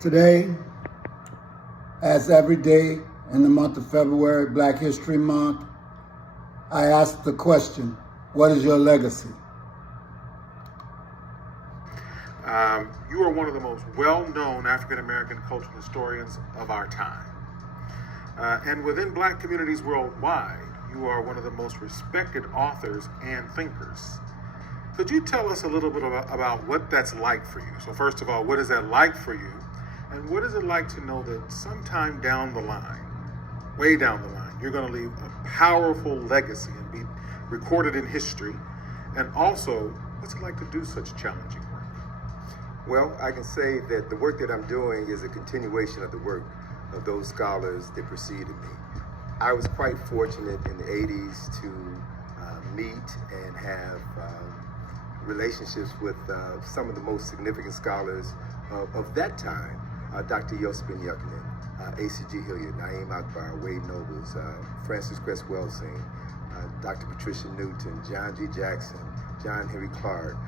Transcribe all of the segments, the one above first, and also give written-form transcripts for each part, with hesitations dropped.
Today, as every day in the month of February, Black History Month, I ask the question, what is your legacy? You are one of the most well-known African-American cultural historians of our time. And within Black communities worldwide, you are one of the most respected authors and thinkers. Could you tell us a little bit about what that's like for you? So first of all, what is that like for you? And what is it like to know that sometime down the line, way down the line, you're going to leave a powerful legacy and be recorded in history? And also, what's it like to do such challenging work? Well, I can say that the work that I'm doing is a continuation of the work of those scholars that preceded me. I was quite fortunate in the 80s to meet and have relationships with some of the most significant scholars of that time. Dr. Yosef Ben Yakinen, A.C.G. Hilliard, Naeem Akbar, Wade Nobles, Francis Cress Welsing, Dr. Patricia Newton, John G. Jackson, John Henrik Clarke.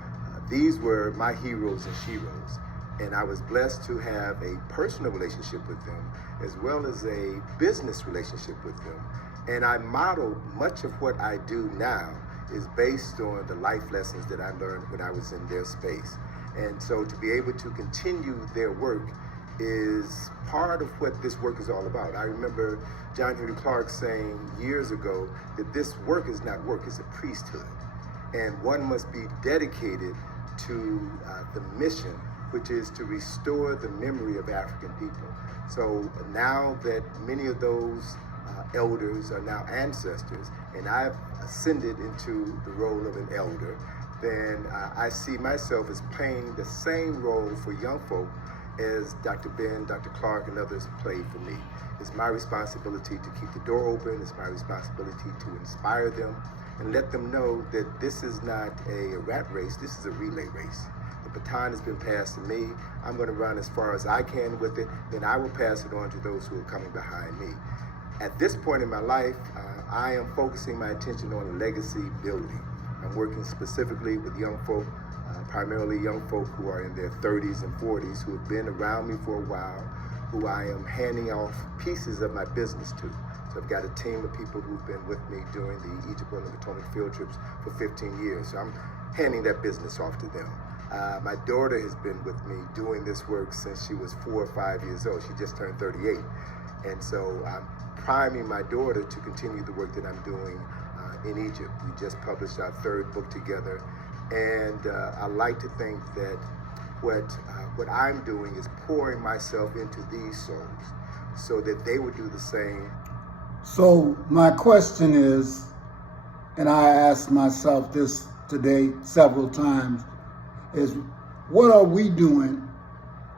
These were my heroes and sheroes, and I was blessed to have a personal relationship with them as well as a business relationship with them. And I modeled much of what I do now is based on the life lessons that I learned when I was in their space. And so to be able to continue their work is part of what this work is all about. I remember John Henrik Clarke saying years ago that this work is not work, it's a priesthood. And one must be dedicated to the mission, which is to restore the memory of African people. So now that many of those elders are now ancestors, and I've ascended into the role of an elder, then I see myself as playing the same role for young folk as Dr. Ben, Dr. Clarke, and others played for me. It's my responsibility to keep the door open. It's my responsibility to inspire them and let them know that this is not a rat race, this is a relay race. The baton has been passed to me. I'm going to run as far as I can with it, then I will pass it on to those who are coming behind me. At this point in my life, I am focusing my attention on legacy building. I'm working specifically with young folk, primarily young folk who are in their 30s and 40s, who have been around me for a while, who I am handing off pieces of my business to. So I've got a team of people who've been with me during the Egypt and the Potomac field trips for 15 years. So I'm handing that business off to them. My daughter has been with me doing this work since she was 4 or 5 years old. She just turned 38. And so I'm priming my daughter to continue the work that I'm doing in Egypt. We just published our 3rd book together. And I like to think that what I'm doing is pouring myself into these souls so that they would do the same. So my question is, and I asked myself this today several times, is what are we doing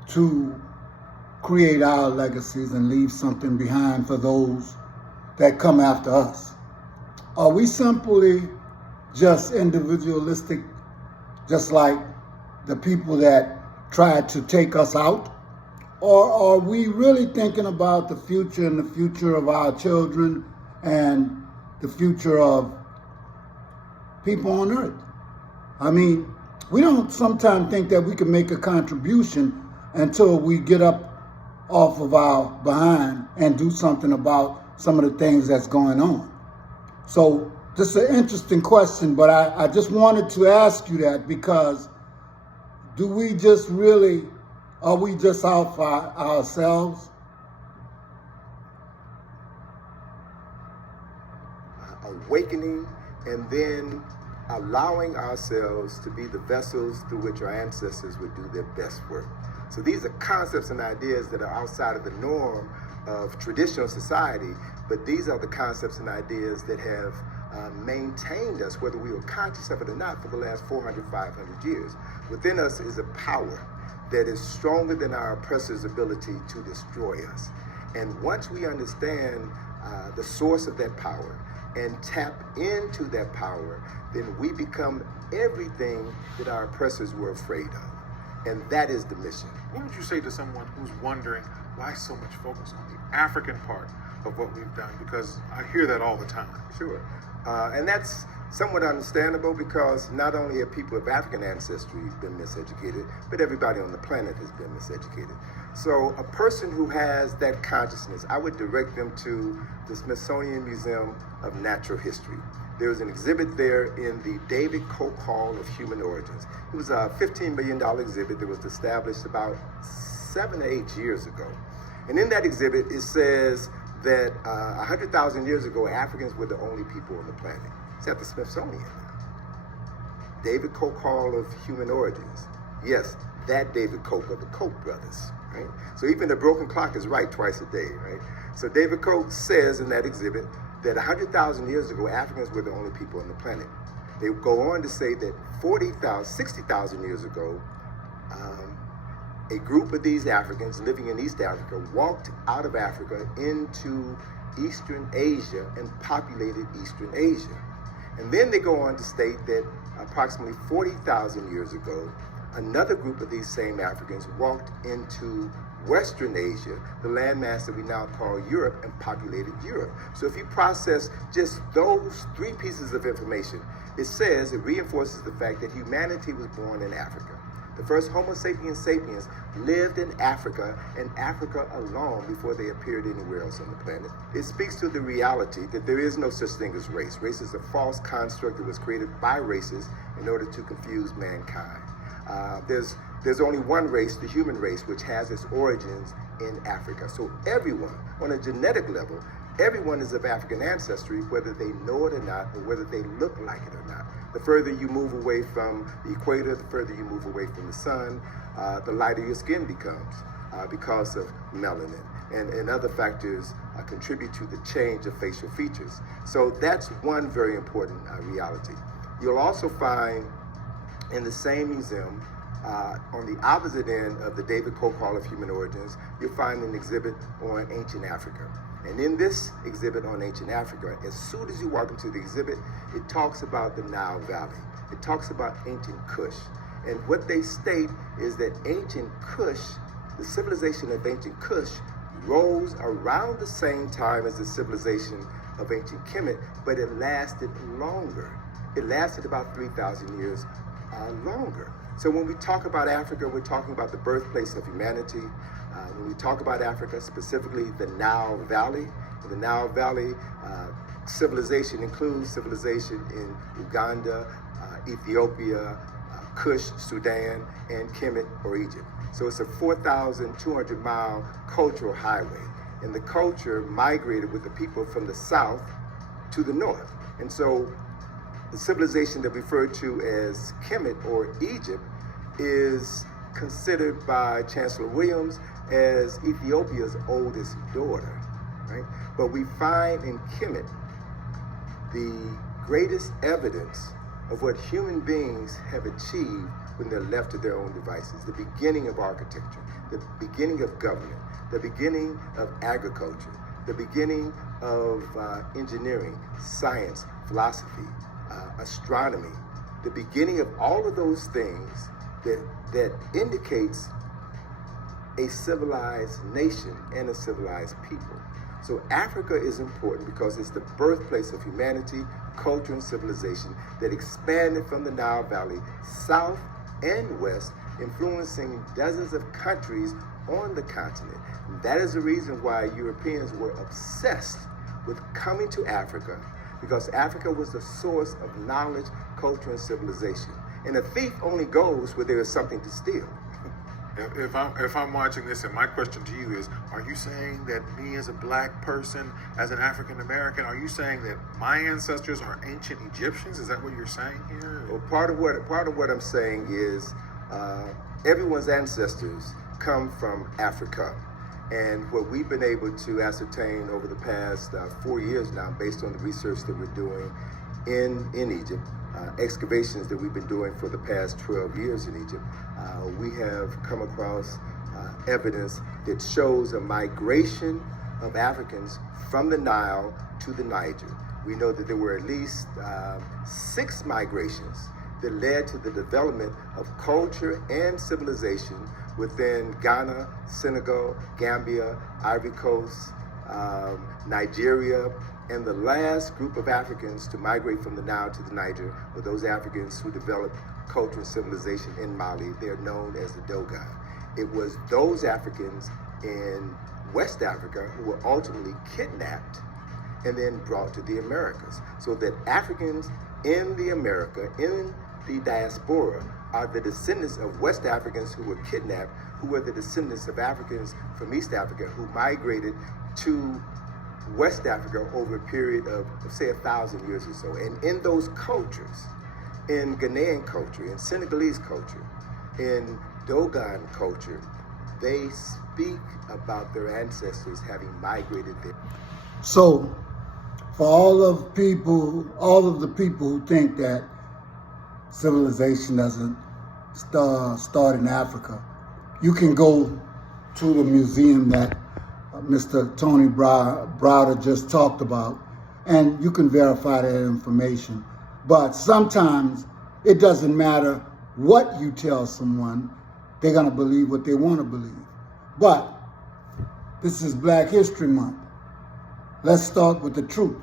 to create our legacies and leave something behind for those that come after us? Are we simply just individualistic, just like the people that tried to take us out? Or are we really thinking about the future and the future of our children and the future of people on earth? I mean, we don't sometimes think that we can make a contribution until we get up off of our behind and do something about some of the things that's going on. So this is an interesting question, but I just wanted to ask you that because do we just really, are we just out for ourselves? Awakening and then allowing ourselves to be the vessels through which our ancestors would do their best work. So these are concepts and ideas that are outside of the norm of traditional society, but these are the concepts and ideas that have maintained us, whether we were conscious of it or not, for the last 400, 500 years. Within us is a power that is stronger than our oppressor's ability to destroy us. And once we understand the source of that power and tap into that power, then we become everything that our oppressors were afraid of. And that is the mission. What would you say to someone who's wondering why so much focus on the African part of what we've done? Because I hear that all the time. Sure. And that's somewhat understandable because not only have people of African ancestry been miseducated, but everybody on the planet has been miseducated. So a person who has that consciousness, I would direct them to the Smithsonian Museum of Natural History. There's an exhibit there in the David Koch Hall of Human Origins. It was a $15 million exhibit that was established about 7 or 8 years ago. And in that exhibit, it says that 100,000 years ago, Africans were the only people on the planet. It's at the Smithsonian. David Koch Hall of Human Origins. Yes, that David Koch of the Koch brothers, right? So even the broken clock is right twice a day, right? So David Koch says in that exhibit that 100,000 years ago, Africans were the only people on the planet. They go on to say that 60,000 years ago, a group of these Africans living in East Africa walked out of Africa into Eastern Asia and populated Eastern Asia. And then they go on to state that approximately 40,000 years ago, another group of these same Africans walked into Western Asia, the landmass that we now call Europe, and populated Europe. So if you process just those three pieces of information, it reinforces the fact that humanity was born in Africa. The first Homo sapiens lived in Africa and Africa alone before they appeared anywhere else on the planet. It speaks to the reality that there is no such thing as race. Race is a false construct that was created by races in order to confuse mankind. There's only one race, the human race, which has its origins in Africa. So everyone, on a genetic level, everyone is of African ancestry, whether they know it or not, or whether they look like it or not. The further you move away from the equator, the further you move away from the sun, the lighter your skin becomes because of melanin. And other factors contribute to the change of facial features. So that's one very important reality. You'll also find in the same museum, on the opposite end of the David Koch Hall of Human Origins, you'll find an exhibit on ancient Africa. And in this exhibit on ancient Africa, as soon as you walk into the exhibit, it talks about the Nile Valley. It talks about ancient Kush. And what they state is that ancient Kush, the civilization of ancient Kush, rose around the same time as the civilization of ancient Kemet, but it lasted longer. It lasted about 3,000 years longer. So when we talk about Africa, we're talking about the birthplace of humanity. When we talk about Africa, specifically the Nile Valley, in the Nile Valley, civilization includes civilization in Uganda, Ethiopia, Kush, Sudan, and Kemet or Egypt. So it's a 4,200-mile cultural highway. And the culture migrated with the people from the south to the north. And so the civilization that we refer to as Kemet or Egypt is considered by Chancellor Williams as Ethiopia's oldest daughter, right? But we find in Kemet the greatest evidence of what human beings have achieved when they're left to their own devices. The beginning of architecture, the beginning of government, the beginning of agriculture, the beginning of engineering, science, philosophy, astronomy, the beginning of all of those things that indicates a civilized nation and a civilized people. So Africa is important because it's the birthplace of humanity, culture, and civilization that expanded from the Nile Valley south and west, influencing dozens of countries on the continent. And that is the reason why Europeans were obsessed with coming to Africa, because Africa was the source of knowledge, culture, and civilization. And a thief only goes where there is something to steal. If I'm watching this, and my question to you is, are you saying that me as a black person, as an African American, are you saying that my ancestors are ancient Egyptians? Is that what you're saying here? Well, part of what I'm saying is everyone's ancestors come from Africa. And what we've been able to ascertain over the past 4 years now, based on the research that we're doing in Egypt, excavations that we've been doing for the past 12 years in Egypt, we have come across evidence that shows a migration of Africans from the Nile to the Niger. We know that there were at least 6 migrations that led to the development of culture and civilization within Ghana, Senegal, Gambia, Ivory Coast, Nigeria, And the last group of Africans to migrate from the Nile to the Niger were those Africans who developed culture and civilization in Mali. They're known as the Dogon. It was those Africans in West Africa who were ultimately kidnapped and then brought to the Americas. So that Africans in the America, in the diaspora, are the descendants of West Africans who were kidnapped, who were the descendants of Africans from East Africa who migrated to West Africa over a period of say 1,000 years or so. And in those cultures, in Ghanaian culture, in Senegalese culture, in Dogon culture, they speak about their ancestors having migrated there. So, for all of the people who think that civilization doesn't start in Africa, you can go to the museum that Mr. Tony Browder just talked about, and you can verify that information. But sometimes it doesn't matter what you tell someone, they're going to believe what they want to believe. But this is Black History Month. Let's start with the truth.